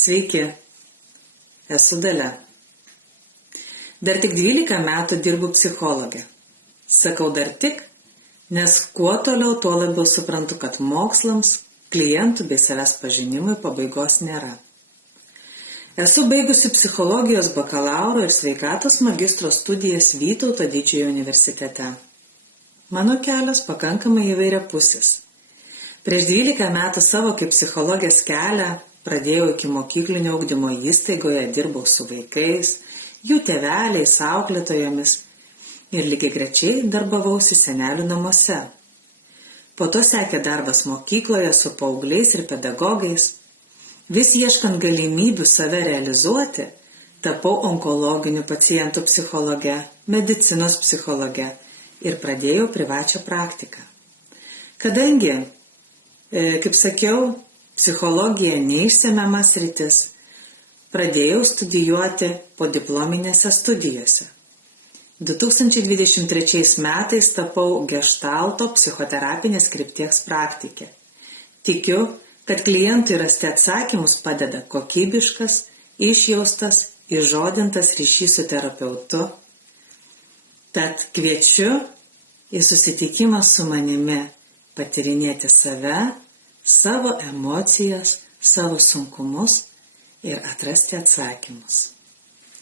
Sveiki, esu Dalia. Dar tik 12 metų dirbu psichologė. Sakau dar tik, nes kuo toliau, tuo labiau suprantu, kad mokslams, klientų bei savęs pažinimui pabaigos nėra. Esu baigusi psichologijos bakalauro ir sveikatos magistro studijas Vytauto Didžiojo universitete. Mano kelias pakankamai įvairiapusis. Prieš 12 metų savo kaip psichologės kelią pradėjau ikimokyklinio ugdymo įstaigoje, dirbau su vaikais, jų tėveliais, auklėtojomis ir lygiagrečiai darbavausi senelių namuose. Po to sekė darbas mokykloje su paaugliais ir pedagogais. Vis ieškant galimybių save realizuoti, tapau onkologinių pacientų psichologe, medicinos psichologe ir pradėjau privačią praktiką. Kadangi, kaip sakiau, psichologija neišsemiama sritis, pradėjau studijuoti podiplominėse studijose. 2023 metais tapau geštalto psichoterapinės krypties praktikė. Tikiu, kad klientui rasti atsakymus padeda kokybiškas, išjaustas, įžodintas ryšys su terapeutu. Tad kviečiu į susitikimą su manimi patyrinėti save, savo emocijas, savo sunkumus ir atrasti atsakymus.